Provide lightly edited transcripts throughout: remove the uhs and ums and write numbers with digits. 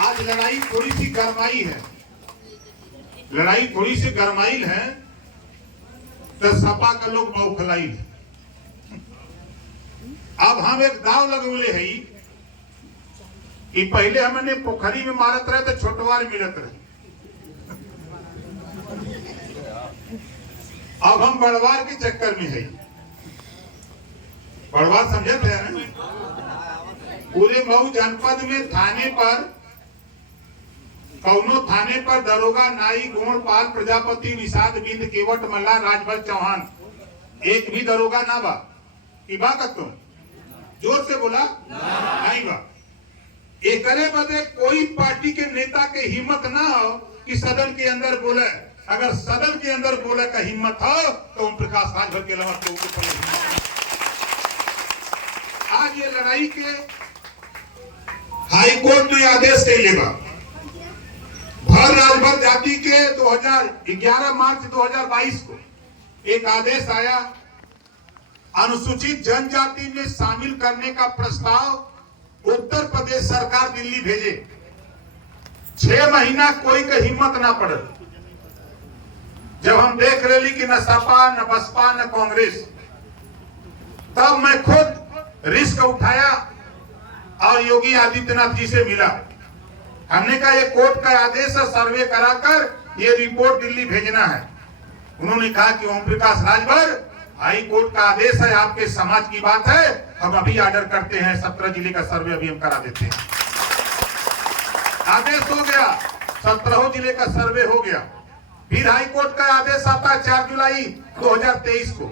आज लड़ाई थोड़ी सी गरमाई है, लड़ाई थोड़ी सी गरमाइल है तो सपा का लोग बौखलाई है। अब हम एक दाव लगौले है कि पहले हमने पोखरी में मारत रहे तो छोटवार मिलत रहे, अब हम बड़वार के चक्कर में है। बड़वार समझते हैं ना? पूरे मऊ जनपद में थाने पर, कौनो थाने पर दरोगा, नाई, गोणपाल, प्रजापति, निषाद, बिंद, केवट, मल्ला, राजभर, चौहान, एक भी दरोगा ना बा। की बात तुम जोर से बोला नहीं बा। एकरे बदे कोई पार्टी के नेता के हिम्मत ना हो कि सदन के अंदर बोले। अगर सदन के अंदर बोले का हिम्मत हो तो ओम प्रकाश राजभर के अलावा तो आज ये लड़ाई के हाई कोर्ट ने आदेश दे लेगा। भर राजभर जाति के 2011 मार्च 2022 को एक आदेश आया, अनुसूचित जनजाति में शामिल करने का प्रस्ताव उत्तर प्रदेश सरकार दिल्ली भेजे। 6 महीना कोई का हिम्मत ना पड़े। जब हम देख रहे कि न सपा, न बसपा, न कांग्रेस, तब मैं खुद रिस्क उठाया और योगी आदित्यनाथ जी से मिला। हमने कहा ये कोर्ट का आदेश है, सर्वे कराकर ये रिपोर्ट दिल्ली भेजना है। उन्होंने कहा कि ओम प्रकाश राजभर, हाई कोर्ट का आदेश है, आपके समाज की बात है, हम अभी ऑर्डर करते हैं, 17 जिले का सर्वे अभी हम करा देते हैं। आदेश हो गया, 17 जिले का सर्वे हो गया। फिर हाई कोर्ट का आदेश आता है 4 जुलाई 2023 को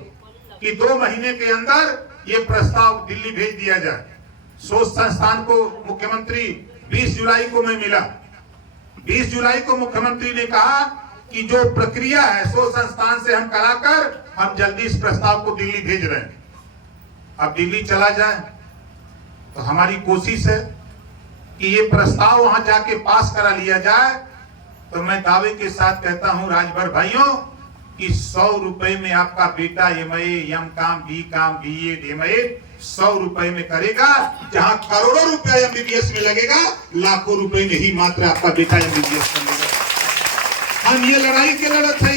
कि 2 महीने के अंदर ये प्रस्ताव दिल्ली भेज दिया जाए। सोच संस्थान को मुख्यमंत्री 20 जुलाई को मैं मिला। 20 जुलाई को मुख्यमंत्री ने कहा कि जो प्रक्रिया है सोच संस्थान से हम कराकर हम जल्दी इस प्रस्ताव को दिल्ली भेज रहे हैं। अब दिल्ली चला जाए तो हमारी कोशिश है कि ये प्रस्ताव वहां जाके पास करा लिया जाए। तो मैं दावे के साथ कहता हूं राजभर भाइयों कि 100 रुपए में आपका बेटा MA, MCom, BCom, BEd, MA 100 रुपए में करेगा, जहां करोड़ों रुपया एमबीबीएस में लगेगा, लाखों रुपए में ही मात्र आपका बेटा एमबीबीएस करेगा। हम ये लड़ाई के लड़त है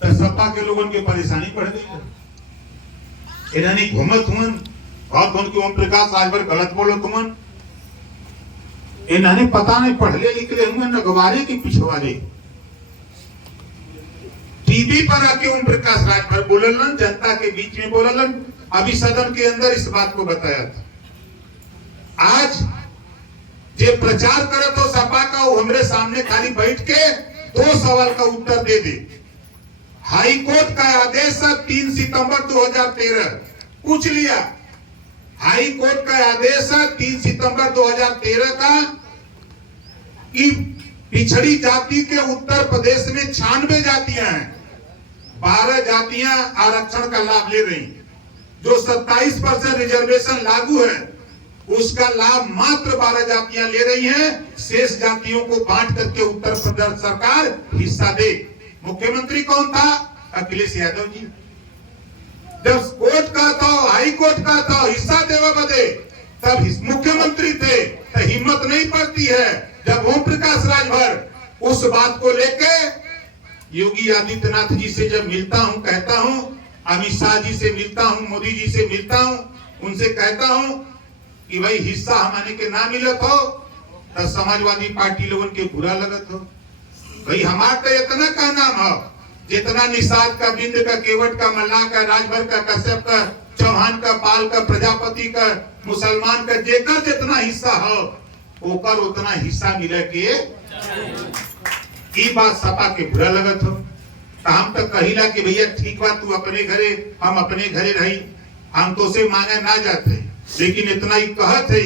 तो सपा के लोगों की परेशानी बढ़ गई। इन्होंने घूमत हुन और उनके ओम प्रकाश राजभर गलत बोलो तुमन, इन्होंने पता नहीं पढ़ले लिखले हुए नगवारे की पिछवारे। टीवी पर आके ओम प्रकाश राजभर बोललन, जनता के बीच में बोललन। अभी सदन के अंदर इस बात को बताया था। आज जे प्रचार करे तो सपा का वो हमरे सामने खाली बैठ के 2 सवाल का उत्तर दे दे। हाई कोर्ट का आदेश 3 सितंबर 2013 पूछ लिया। हाई कोर्ट का आदेश 3 सितंबर 2013 का कि पिछड़ी जाति के उत्तर प्रदेश में 96 जातियां हैं, 12 जातियां आरक्षण का लाभ ले रही। जो 27% रिजर्वेशन लागू है उसका लाभ मात्र 12 जातियां ले रही हैं। शेष जातियों को बांट करके उत्तर प्रदेश सरकार हिस्सा दे। मुख्यमंत्री कौन था? अखिलेश यादव जी। जब कोर्ट का था, हाई कोर्ट का था हिस्सा देवा बदे, तब मुख्यमंत्री थे। तो हिम्मत नहीं पड़ती है जब ओम प्रकाश राजभर उस बात को लेके योगी आदित्यनाथ जी से जब मिलता हूं, कहता हूं, अमित शाह जी से मिलता हूं, मोदी जी से मिलता हूं, उनसे कहता हूं कि भाई हिस्सा हमारे के ना मिलत हो तो समाजवादी पार्टी लोगों के बुरा लगत हो। भाई हमारा तो इतना का नाम हो जितना निषाद का, बिंद का, केवट का, मल्ला का, राजभर का, कश्यप का, चौहान का, पाल का, प्रजापति का, मुसलमान का, जेकर जितना हिस्सा हो ओकर उतना हिस्सा मिले के ई बात सपा के बुरा लगत हो। तो हम तो कहिला कि भैया ठीक बात, तू अपने घरे, हम अपने घरे रही, हम तो से मांगा ना जाते। लेकिन इतना ही कहत है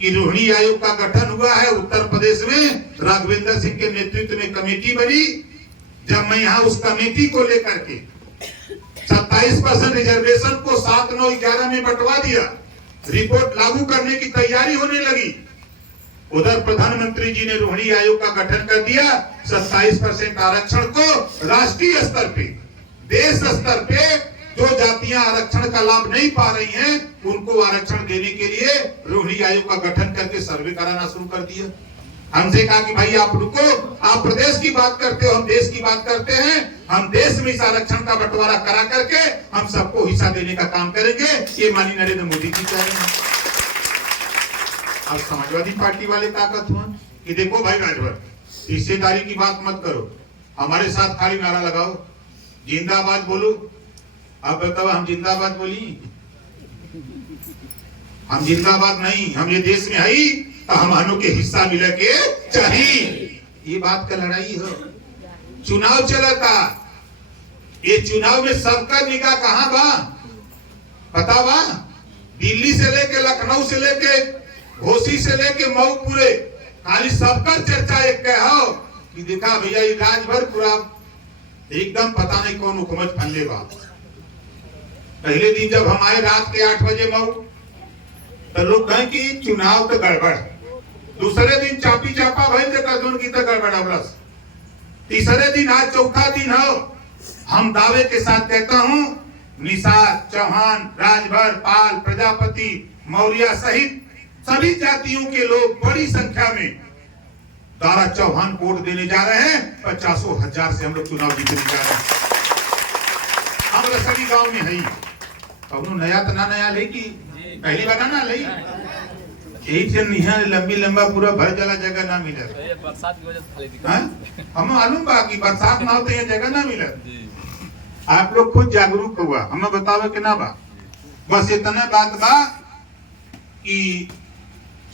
कि रोहिणी आयोग का गठन हुआ है उत्तर प्रदेश में, राघवेंद्र सिंह के नेतृत्व में कमेटी बनी। जब मैं यहाँ उस कमेटी को लेकर के 27% रिजर्वेशन को 7, 9, 11 में बंटवा दिया, रिपोर्ट लागू करने की तैयारी होने लगी। उधर प्रधानमंत्री जी ने रोहिणी आयोग का गठन कर दिया। 27% आरक्षण को राष्ट्रीय स्तर पे, देश स्तर पे जो जातियां आरक्षण का लाभ नहीं पा रही हैं, उनको आरक्षण देने के लिए रोहिणी आयोग का गठन करके सर्वे कराना शुरू कर दिया। हमसे कहा कि भाई आप रुको, आप प्रदेश की बात करते हो, हम देश की बात करते हैं, हम देश में इस आरक्षण का बंटवारा करा करके हम सबको हिस्सा देने का काम करेंगे। ये माननीय नरेंद्र मोदी जी कह रहे हैं। अब समाजवादी पार्टी वाले ताकत हुआ कि देखो भाई राजभर, हिस्सेदारी की बात मत करो, हमारे साथ खाली नारा लगाओ, जिंदाबाद बोलो। अब बताओ हम जिंदाबाद बोली? हम जिंदाबाद नहीं, हम ये देश में आई तो हमारों के हिस्सा मिले के चाहिए। ये बात का लड़ाई हो। चुनाव चला था, ये चुनाव में सबका निगाह कहां बा पता बा? दिल्ली से लेके लखनऊ से लेके घोसी से लेके मऊ पूरे खाली सबका चर्चा एक कहो कि देखा भैया ये राजभर पूरा एकदम पता नहीं कौन हुकूमत फैले बा। पहले दिन जब हम आए रात के 8 बजे मऊ, तो लोग कहें कि चुनाव तो गड़बड़। दूसरे दिन चापी चापा भाई कदून की तो गड़बड़ अवरस। तीसरे दिन आज चौथा दिन हो, हम दावे के साथ कहता हूं, निषाद, चौहान, राजभर, पाल, प्रजापति, मौर्य सहित सभी जातियों के लोग बड़ी संख्या में दारा चौहान वोट देने जा रहे हैं। 50,000 से हम लोग चुनाव जीतने जा रहे हैं। हम रसड़ी गांव में है, कौनो नया तना नया लेगी, पहली बार ना ले यही से निहार लंबी लंबा पूरा भर जला जगह ना मिले। बरसात की वजह से खाली दिखा। हम मालूम बा कि बरसात ना होते ये जगह ना मिले। आप लोग खुद जागरूक हुआ, हमें बतावे के ना बा। बस इतना बात बा कि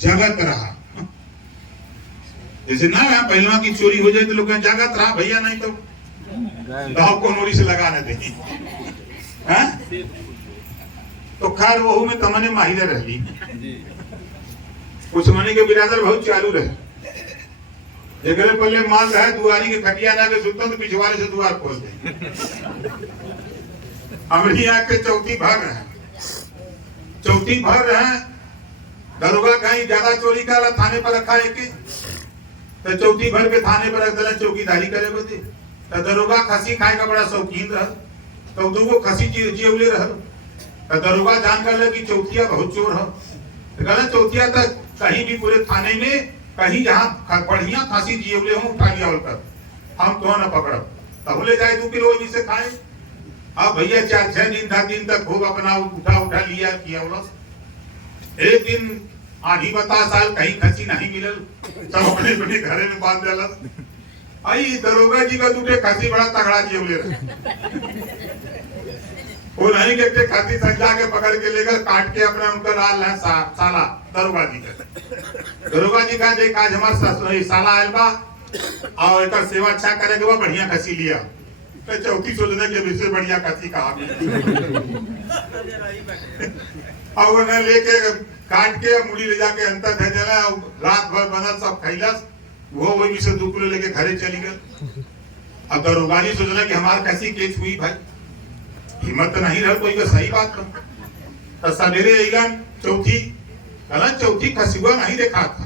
जगत रहा, जैसे ना है पहलवा की चोरी हो जाए तो लोग जगत रहा भैया, नहीं तो गाँव को नोरी से लगाने देंगे। तो खैर वहू में तमने माहिर रही, कुछ मने के बिरादर बहुत चालू रहे। एकरे पहले माल रहे दुआरी के खटिया ना के सुतन तो पिछवाड़े से द्वार खोल दे। हमरी यहाँ के चौथी भर रहे, दरोगा कहीं ज्यादा चोरी का थाने पर रखा है कि तो चौथी भर के थाने पर रख दिला चौकीदारी करे बदे। तो दरोगा खसी खाए का बड़ा शौकीन रहा, तो दूगो खसी जियवले रहा। तो दरोगा जान कर कि चौथिया बहुत चोर है, गलत चौथिया तक कहीं भी पूरे थाने में कहीं जहाँ बढ़िया खांसी जियवले हो उठा लिया कर हम तो न पकड़ब, तब ले जाए 2 किलो से खाए। अब भैया 4-6 दिन 10 दिन तक खूब अपना उठा लिया किया। एक दिन आधी बतास साल कहीं खसी नहीं मिलल, सब अपने अपने घरे में बांध दिला। आई दरोगा जी का दूसरे खसी बड़ा तगड़ा जियवले रहे, वो नहीं के खाती संजा के पकड़ के लेकर काट के अपना उनका लाल है साला दरोगा जी का। दरोगा जी का देख आज हमारे साला आयल बा और एक सेवा अच्छा करे के बा, बढ़िया खसी लिया। तो चौथी सोचने के विषय बढ़िया खसी कहा और उन्हें लेके काट के मुड़ी ले जाके अंतर दे देना। रात भर बना सब खैलस, वो वही विषय 2 किलो लेके घरे चली गए। अब दरोगा जी सोचना कि हमारे कैसी केस हुई भाई, हिम्मत नहीं रहा कोई का सही बात तो सवेरे चौथी खसीवा नहीं देखा था।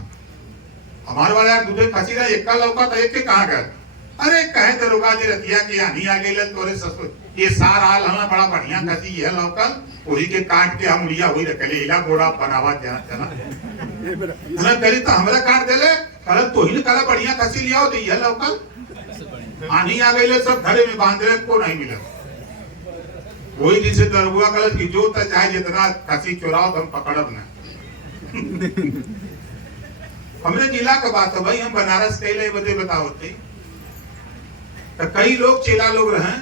हमारे वाला यार दूसरे खसी रहा एक का लौका था, एक के कहाँ गए। अरे कहे दरोगा जी रतिया के आनी आ गई तोरे ससुर ये सार हाल हमें बड़ा बढ़िया खसी है लौकल, वही के काट के हम लिया वही रखले इला गोड़ा बनावा चला ना करी तो हमरा काट देले कल तो ही कला बढ़िया खसी लिया हो तो यह लौकल आनी आ गई सब घरे में बांध रहे को नहीं मिला। वही दिन से दरोगा गलत की जो तक चाहे जितना खसी चुराओ तो हम पकड़ब ना। हमरे जिला का बात है भाई, हम बनारस कैले बदे बताओते तो कई लोग चेला लोग रहे,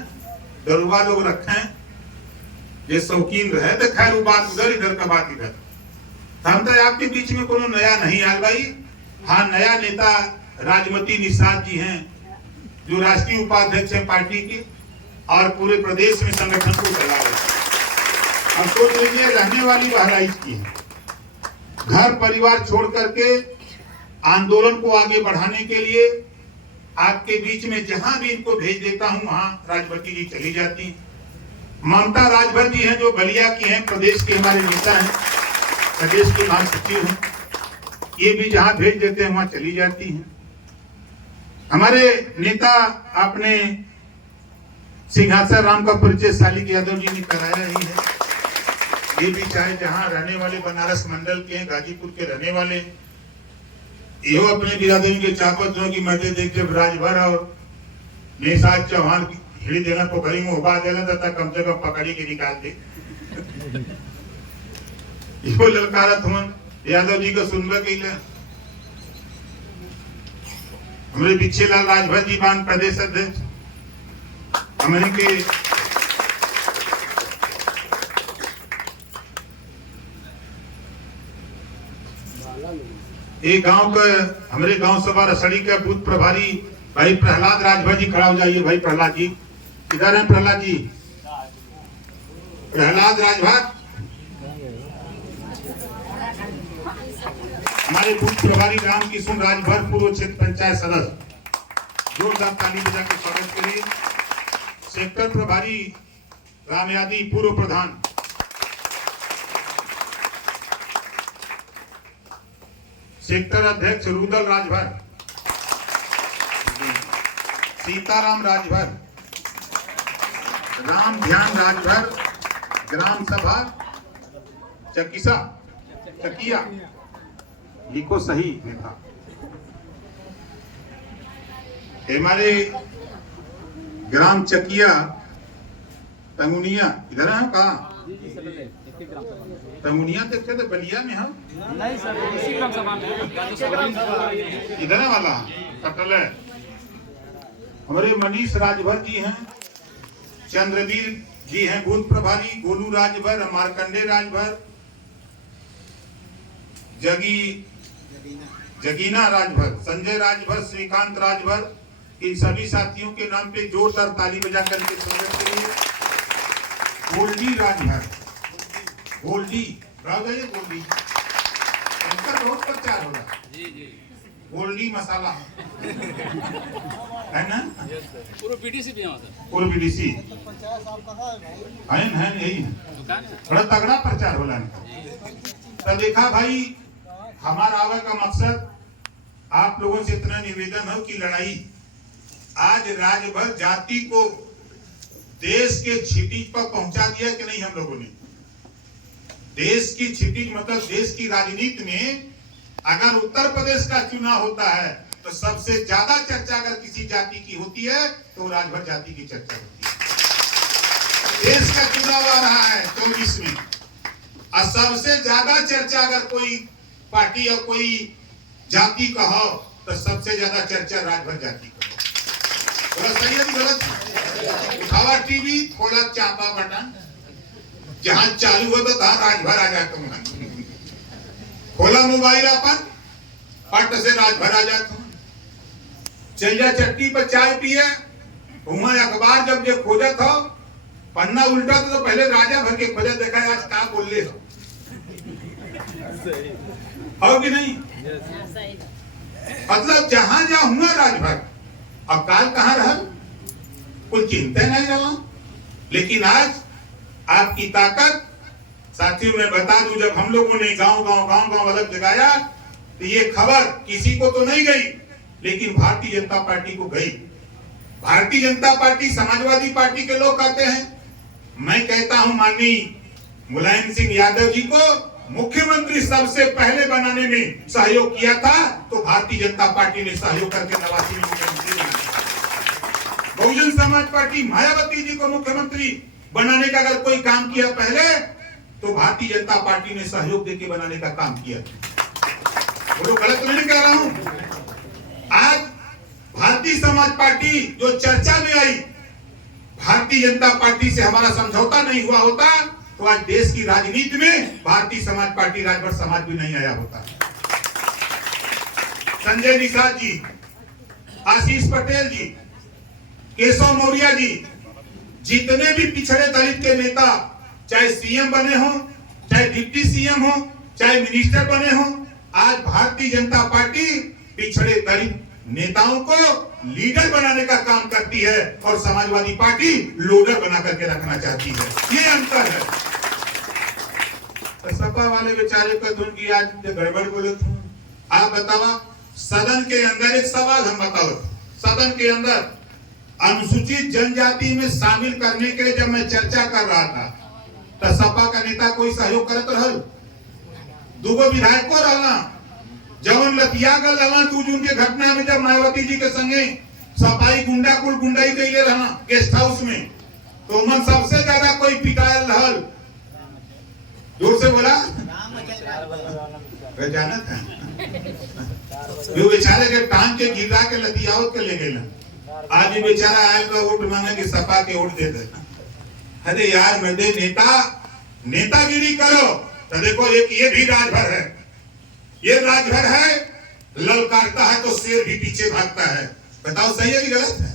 दरोगा लोग रखे ये शौकीन रहे। तो खैर वो बात उधर, इधर का बात इधर। हम तो आपके बीच में कोनो नया नहीं आल भाई। हाँ, नया नेता राजमती निषाद जी हैं जो राष्ट्रीय उपाध्यक्ष हैं पार्टी के और पूरे प्रदेश में संगठन को चला रहे हैं। अब सोच लीजिए रहने वाली बहराइच की है, घर परिवार छोड़ करके आंदोलन को आगे बढ़ाने के लिए आपके बीच में जहां भी इनको भेज देता हूं वहां राजवती जी चली जाती हैं। ममता राजभर जी हैं जो बलिया की हैं, प्रदेश के हमारे नेता हैं, प्रदेश के महासचिव हैं, ये भी जहां भेज देते हैं वहां चली जाती हैं। हमारे नेता अपने सिंहासन राम का परिचय शालिक यादव जी ने कराया ही है। ये भी चाहे जहां रहने वाले बनारस मंडल के हैं, गाजीपुर के रहने वाले, यो अपने बिरादरी के चापत जो की मध्य देख जब राजभर और निषाद चौहान हिड़ी देना पोखरी में उबा देना तथा कम से कम पकड़ी के निकाल दे। यो ललकारत हुन यादव जी को सुनबे के लिए हमारे बिछेलाल राजभर जी बान प्रदेश अध्यक्ष हमारे के एक गांव का हमारे गांव सभा रसड़ी का बूथ प्रभारी भाई प्रहलाद राजभर जी खड़ा हो जाइए। भाई प्रहलाद जी किधर है? प्रहलाद जी, प्रहलाद राजभर हमारे बूथ प्रभारी राम किशोर राजभर पूर्व क्षेत्र पंचायत सदस्य, जोरदार ताली बजा के स्वागत करिए। सेक्टर प्रभारी राम यादी पूर्व प्रधान, सेक्टर अध्यक्ष रुदल राजभर, सीताराम राजभर, राम ध्यान राजभर, ग्राम सभा चकिया लिखो सही नेता। हमारे ग्राम चकिया तंगुनिया इधर है कहा? तंगुनिया देखते तो बलिया में हम नहीं सर, इसी ग्राम सभा में इधर वाला कटल है। हमारे मनीष राजभर जी हैं, चंद्रवीर जी हैं बूथ प्रभारी, गोलू राजभर, मार्कंडे राजभर, जगीना राजभर, संजय राजभर, श्रीकांत राजभर, इन सभी साथियों के नाम पे जोरदार ताली बजा करके स्वागत करिए। गोल्डी राजभर, गोल्डी गोल्डी इनका बहुत प्रचार हो रहा है। गोल्डी मसाला है ना? पूरा बीडीसी भी है सर, पूरा बीडीसी है यही है, बड़ा तगड़ा प्रचार हो रहा है। तो देखा भाई, हमारा आवे का मकसद आप लोगों से इतना निवेदन हो कि लड़ाई आज राजभर जाति को देश के क्षितिज पर पहुंचा दिया कि नहीं हम लोगों ने। देश की क्षितिज मतलब देश की राजनीति में अगर उत्तर प्रदेश का चुनाव होता है तो सबसे ज्यादा चर्चा अगर किसी जाति की होती है तो राजभर जाति की चर्चा होती है। देश का चुनाव आ रहा है 24 में और सबसे ज्यादा चर्चा अगर कोई पार्टी और कोई जाति का हो तो सबसे ज्यादा चर्चा राजभर जाति का हो। थोड़ा सही है गलत? उठावा टीवी, थोड़ा चापा बटन, जहां चालू हो तो तहां राजभर आ जाता हूं। खोला मोबाइल अपन, पट से राजभर आ जाता हूं। चल जा चट्टी पर चाय पिए, वहां अखबार जब ये खोजत हो, पन्ना उल्टा तो पहले राजा भर के खोजत देखा आज क्या बोल ले हो कि नहीं? मतलब जहां जहां हुआ राजभर, अब काल कहां रहा कोई चिंता नहीं रहा। लेकिन आज आपकी ताकत साथियों मैं बता दूं, जब हम लोगों ने गांव अलग जगाया तो ये खबर किसी को तो नहीं गई, लेकिन भारतीय जनता पार्टी को गई। भारतीय जनता पार्टी समाजवादी पार्टी के लोग कहते हैं, मैं कहता हूं माननीय मुलायम सिंह यादव जी को मुख्यमंत्री सबसे पहले बनाने में सहयोग किया था, तो भारतीय जनता पार्टी ने सहयोग करके 89 में मुख्यमंत्री बनाया। बहुजन समाज पार्टी मायावती जी को मुख्यमंत्री बनाने का अगर कोई काम किया पहले, तो भारतीय जनता पार्टी ने सहयोग देके बनाने का काम किया। वो गलत नहीं कह रहा हूं। आज भारतीय समाज पार्टी जो चर्चा में आई, भारतीय जनता पार्टी से हमारा समझौता नहीं हुआ होता तो आज देश की राजनीति में भारतीय समाज पार्टी राजभर समाज भी नहीं आया होता। संजय निषाद जी, आशीष पटेल जी, केशव मौर्य जी, जितने भी पिछड़े दलित के नेता, चाहे सीएम बने हो, चाहे डिप्टी सीएम हो, चाहे मिनिस्टर बने हो, आज भारतीय जनता पार्टी पिछड़े दलित नेताओं को लीडर बनाने का काम करती है और समाजवादी पार्टी लोडर बना करके रखना चाहती है। ये अंतर है। तो सपा वाले बेचारे को धुन की आज गड़बड़ बोले थे। आप बतावा, सदन के अंदर एक सवाल हम बताओ, सदन के अंदर अनुसूचित जनजाति में शामिल करने के लिए जब मैं चर्चा कर रहा था तो सपा का नेता कोई सहयोग करत रहल? दूगो विधायकों रहला जवन लतिया गल रहला तू जून के घटना में जब मायावती जी के संगे सफाई गुंडा कुल गुंडाई कैले रहला गेस्ट हाउस में, तो मन सबसे ज्यादा कोई पिटायल रहल? जोर से बोला जानत है वो बेचारे के टांग के गिरा के लतियावत के ले गए। आज ये बेचारा आयल का वोट मांगे कि सपा के वोट दे दे। अरे यार मैं दे नेतागिरी करो तो देखो एक ये भी राजभर है, ये राजभर है, ललकारता है तो शेर भी पीछे भागता है। बताओ सही है कि गलत है?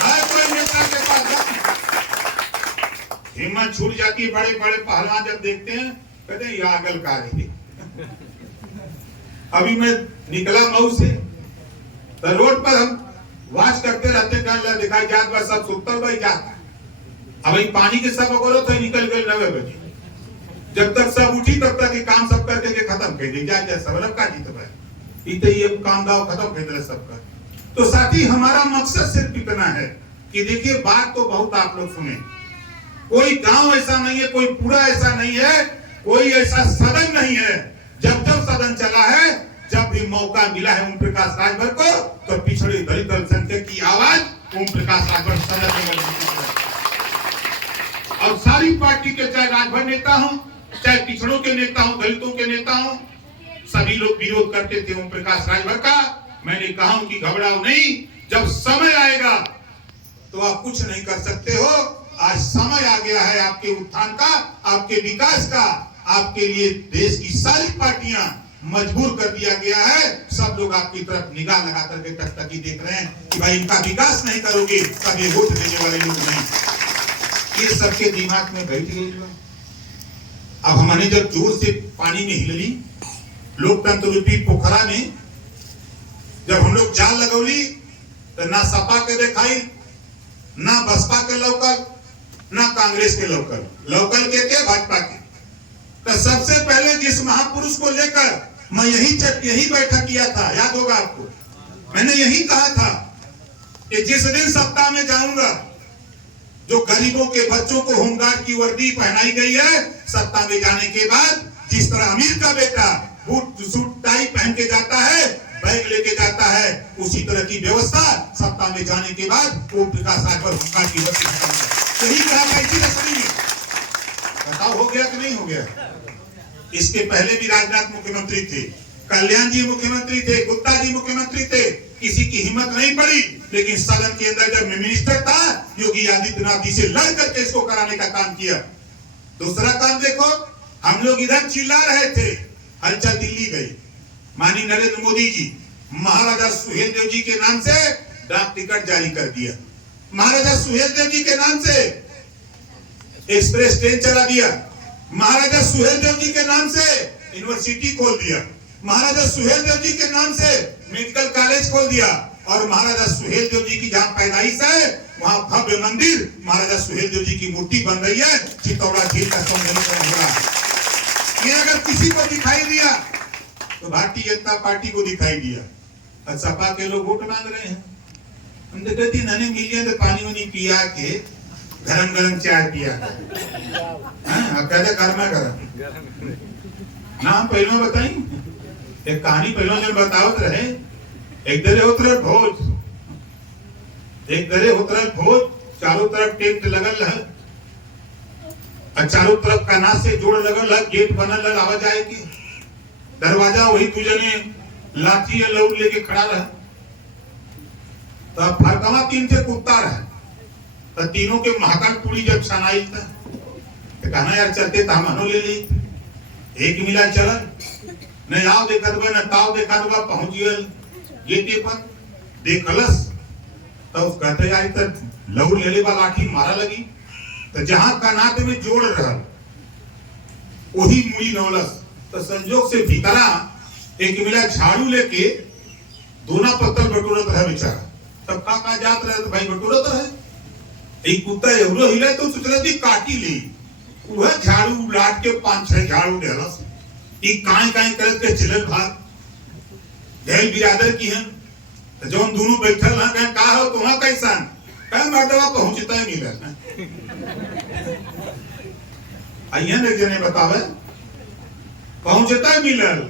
हर कोई नेता के पास हिम्मत छूट जाती है। बड़े बड़े पहलवान जब देखते हैं कहते हैं ये आगल का है। अभी मैं निकला मऊ से तो रोड पर हम वाच करते रहते कर दिखाई जात बस सब सुतर भाई जाता। अब पानी के सब अगरो तो निकल गए 9 बजे। जब तक सब उठी तब तक ये काम सब करके के खत्म कर दी जा सब का जीत भाई इतने ये काम दाव खत्म कर दे सबका। तो साथी हमारा मकसद सिर्फ इतना है कि देखिए बात तो बहुत आप लोग सुने, कोई गांव ऐसा नहीं है, कोई पूरा ऐसा नहीं है, कोई ऐसा सदन नहीं है जब जब सदन चला है, जब भी मौका मिला है ओम प्रकाश राजभर को तो पिछड़े दलित अल्पसंख्यक की आवाज ओम प्रकाश राजभर सदन में। और सारी पार्टी के चाहे राजभर नेता हो, चाहे पिछड़ों के नेता हो, दलितों के नेता हो, सभी लोग विरोध करते थे ओम प्रकाश राजभर का। मैंने कहा कि घबराओ नहीं, जब समय आएगा तो आप कुछ नहीं कर सकते हो। आज समय आ गया है आपके उत्थान का, आपके विकास का। आपके लिए देश की सारी पार्टियां मजबूर कर दिया गया है। सब लोग आपकी तरफ निगाह लगा करके टकटकी देख रहे हैं कि भाई इनका विकास नहीं करोगे तब ये वोट देने वाले लोग नहीं। ये सबके दिमाग में बैठ गई। अब हमने जब जोर से पानी में हिलली लोकतंत्र रूपी पोखरा में, जब हम लोग जाल लगौली तो ना सपा के दिखाई, ना बसपा के लौकल, ना कांग्रेस के लौकल के भाजपा के। तो सबसे पहले जिस महापुरुष को लेकर मैं यही बैठक किया था, याद होगा आपको, मैंने यही कहा था कि जिस दिन सत्ता में जाऊंगा, जो गरीबों के बच्चों को होमगार्ड की वर्दी पहनाई गई है, सत्ता में जाने के बाद जिस तरह अमीर का बेटा बूट सूट टाई पहन के जाता है, बैग लेके जाता है, उसी तरह की व्यवस्था सत्ता में जाने के बाद ओम प्रकाश राजभर होमगार्ड की वर्दी यही कहा इसी रसमी में। बताओ हो गया कि नहीं हो गया? इसके पहले भी राजनाथ मुख्यमंत्री थे, कल्याण जी मुख्यमंत्री थे, गुप्ता जी मुख्यमंत्री थे, किसी की हिम्मत नहीं पड़ी। लेकिन सदन के अंदर जब मैं मिनिस्टर था, योगी आदित्यनाथ जी से लड़ करके इसको कराने का काम किया। दूसरा काम देखो, हम लोग इधर चिल्ला रहे थे, हलचल दिल्ली गई, माननीय नरेंद्र मोदी जी महाराजा सुहेलदेव जी के नाम से डाक टिकट जारी कर दिया, महाराजा सुहेलदेव जी के नाम से एक्सप्रेस ट्रेन चला दिया, महाराजा सुहेलदेव जी के नाम से यूनिवर्सिटी खोल दिया, महाराजा सुहेलदेव जी के नाम से मेडिकल कॉलेज खोल दिया, और महाराजा सुहेलदेव जी की जहाँ पैदाइश है वहाँ भव्य मंदिर महाराजा सुहेलदेव जी की मूर्ति बन रही है, चित्तौड़ा झील का सौंदर्यीकरण हो रहा है। ये अगर किसी को दिखाई दिया तो भारतीय जनता पार्टी को दिखाई दिया। और सपा के लोग वोट मांग रहे हैं, हम तो कहती नने मिलिए तो पानी वानी पिया के गरम गरम चाय पिया, कहते गर्मा गरम ना। हम पहले बताई एक कहानी, पहले जब बतावत रहे, एक दरे उतरल भोज, चारों तरफ टेंट लगल है, और चारों तरफ कनास से जोड़ लगल है, गेट बनल है, आवाज आए की दरवाजा वही तुझने लाठी लौट लेके खड़ा रहा। तो फरकवा 3 से कुत्ता रहा, तो तीनों के महाकाल पूरी जब सनाई था तो कहना यार चलते तो हम ले ली, एक मिला चलन न आओ देखा दबा न ताव देखा दबा, पहुंच गए गेटे पर देखलस तो उस कहते यार तक लौड़ ले ले लाठी मारा लगी, तो जहां कनात में जोड़ रहा वही मुड़ी नौलस। तो संजोग से भीतरा एक मिला झाड़ू लेके दोना पत्थर बटोरत रहा बेचारा, तब का जात रहे तो भाई बटोरत रहे, एक कुत्ता एवरो हिले तो सोचला थी काटी ली, वह झाड़ू लाट के 5-6 झाड़ू देलस, ई काई करत के चलल भाग ढेल बिरादर की हैं, तो जौन दोनों बैठल ना कहे का हो तुहा कैसन, मर्दवा पहुंचता ही मिलल ना अयन एक जने बतावे पहुंचता ही मिलल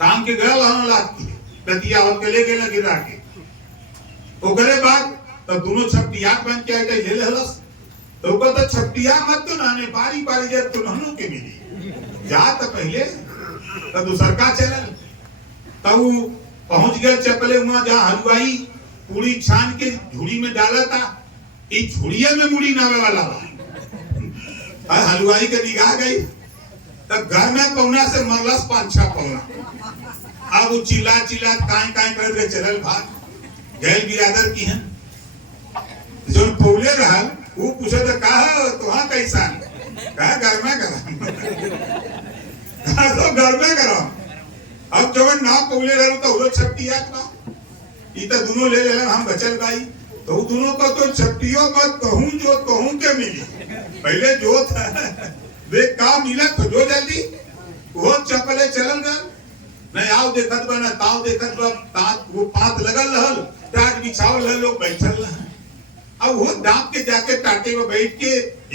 काम के गल हम लागती नदिया होत के ले गेला गिरा के ओकरे बाद तो दोनों छपटिया बन के आते ले लेलस तो ओकर तो छपटिया मत तो नाने बारी बारी जे तुनहनु के मिली जा तो पहले तो दूसर का चैनल तब पहुंच गए चपले वहां जहां हलवाई पूरी छान के झुड़ी में डाला था इस झुड़िया में मुड़ी नावे वाला और हलवाई के निगाह गई तो घर में पौना से मरलस 5-6 पौना अब वो चिल्ला चिल्ला काई काई कर के चलल भाग गैल बिरादर की हैं जो पौले रहा वो पूछे तो कहा तुहा कैसा कहा घर में करा कहा तो घर में करा अब जो ना पौले रहा तो वो छपटिया का इतना दोनों ले ले हम बचल भाई तो दोनों का तो छपटियों मत कहूं जो कहूं के मिली पहले जो था देख का मिला तो जो जल्दी वो चपले चलल गए नहीं आओ देखत बा ना ताव देखत बा तात वो पात लगल रहल टाट बिछावल है लोग बैठल रहे अब वो दांत के जाके टाटे में बैठ के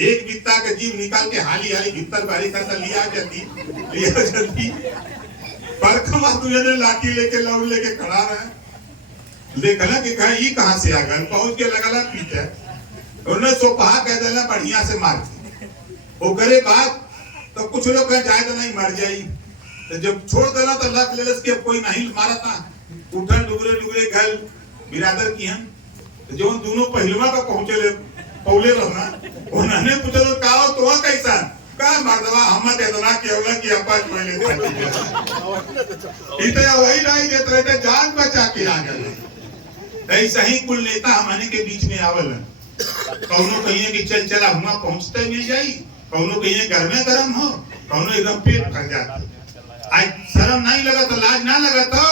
एक बित्ता का जीव निकाल के हाली हाली भीतर बारी करता लिया जाती पर खमा तुझे ने लाठी लेके लौट लेके खड़ा रहा देखला कि ये कहां से आ गए पहुंच के लगला पीछे उन्होंने सोपहा कह देला बढ़िया से मार ओकरे बाद तो कुछ लोग कह जाए तो नहीं मर जाई तो जब छोड़ देला तो लत लेलस के कोई नहीं मारा था उठल डुगरे डुगरे गल बिरादर की हम जो दोनों पहलुआ का पहुंचे पौले रहना उन्होंने पूछा तो का तो कैसा का मर्दवा हम दे दना केवला की अपा पहले इते वही नहीं देत रहे जान बचा के आ गए ऐसा ही कुल नेता हमारे के बीच में आवल कौनो कहिए कि चल चला हुआ पहुंचते मिल जाई कौनो कहिए घर में गरम हो कौनो एकदम पेट भर जाता आज शर्म नहीं लगा तो लाज ना लगा तो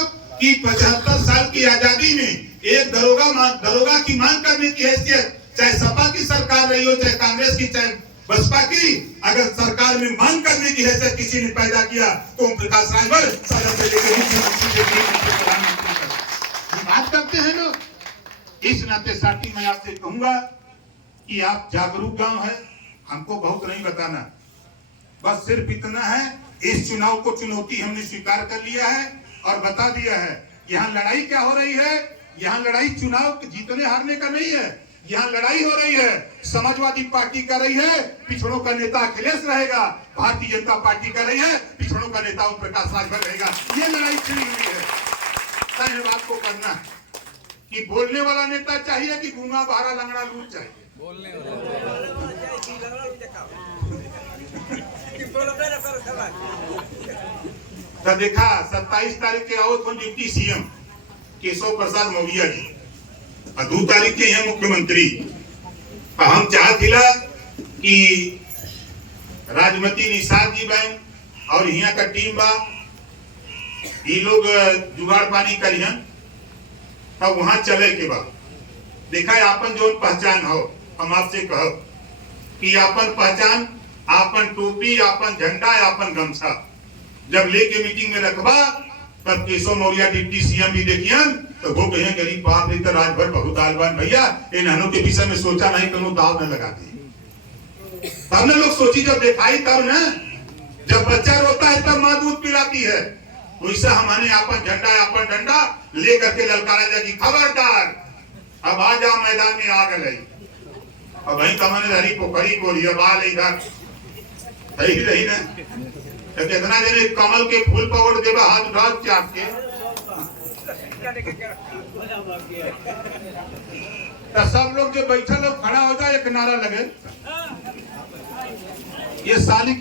कि 75 साल की आजादी में एक दरोगा की मांग करने की हैसियत चाहे सपा की सरकार रही हो चाहे कांग्रेस की चाहे बसपा की अगर सरकार में मांग करने की हैसियत किसी ने पैदा किया तो ओम प्रकाश राजभर सदन से लेकर मुख्यमंत्री बात करते हैं लोग इस नाते साथी मैं आपसे कहूंगा कि आप जागरूक गांव है हमको बहुत नहीं बताना बस सिर्फ इतना है इस चुनाव को चुनौती हमने स्वीकार कर लिया है और बता दिया है यहाँ लड़ाई क्या हो रही है यहाँ लड़ाई चुनाव जीतने हारने का नहीं है यहाँ लड़ाई हो रही है समाजवादी पार्टी कर रही है पिछड़ों का नेता अखिलेश रहेगा भारतीय जनता पार्टी कर रही है पिछड़ों का नेता ओम प्रकाश राजभर रहेगा ये लड़ाई छिड़ी हुई है बात को करना कि बोलने वाला नेता चाहिए कि गूंगा बहरा लंगड़ा लूट चाहिए बोलने तो देखा 27 तारीख के आओ तो डिप्टी सीएम केशव प्रसाद मौर्य जी और 2 तारीख के हैं मुख्यमंत्री हम चाहतिला कि राजमती निषाद जी बैंक और यहाँ का टीम बा ये लोग जुगाड़ पानी करियन तब वहां चले के बाद देखा आपन जो पहचान हो हम आपसे कहो कि आपन पहचान आपन टोपी आपन झंडा आपन गमछा जब लेके मीटिंग में रखबा तब केशव मौर्य डिप्टी सीएम भी देखियन तो वो कहें गरीब बाप रे तो राजभर बहुत आलवान भैया इन हनों के विषय में सोचा नहीं करो दाव न लगा दी तब ने लोग सोची जब दिखाई तब न जब बच्चा रोता है तब माँ दूध पिलाती है वैसे हमारे अपन झंडा अपन डंडा लेकर के ललकारा जाएगी खबरदार अब आ जाओ मैदान में आ गए अब वही कमाने हरी पोखरी को बाल इधर सही रही ना तो कितना जने कमल के फूल पकड़ देवा हाथ उठा चाप के तो सब लोग जो बैठे लोग खड़ा हो जाए एक नारा लगे ये साली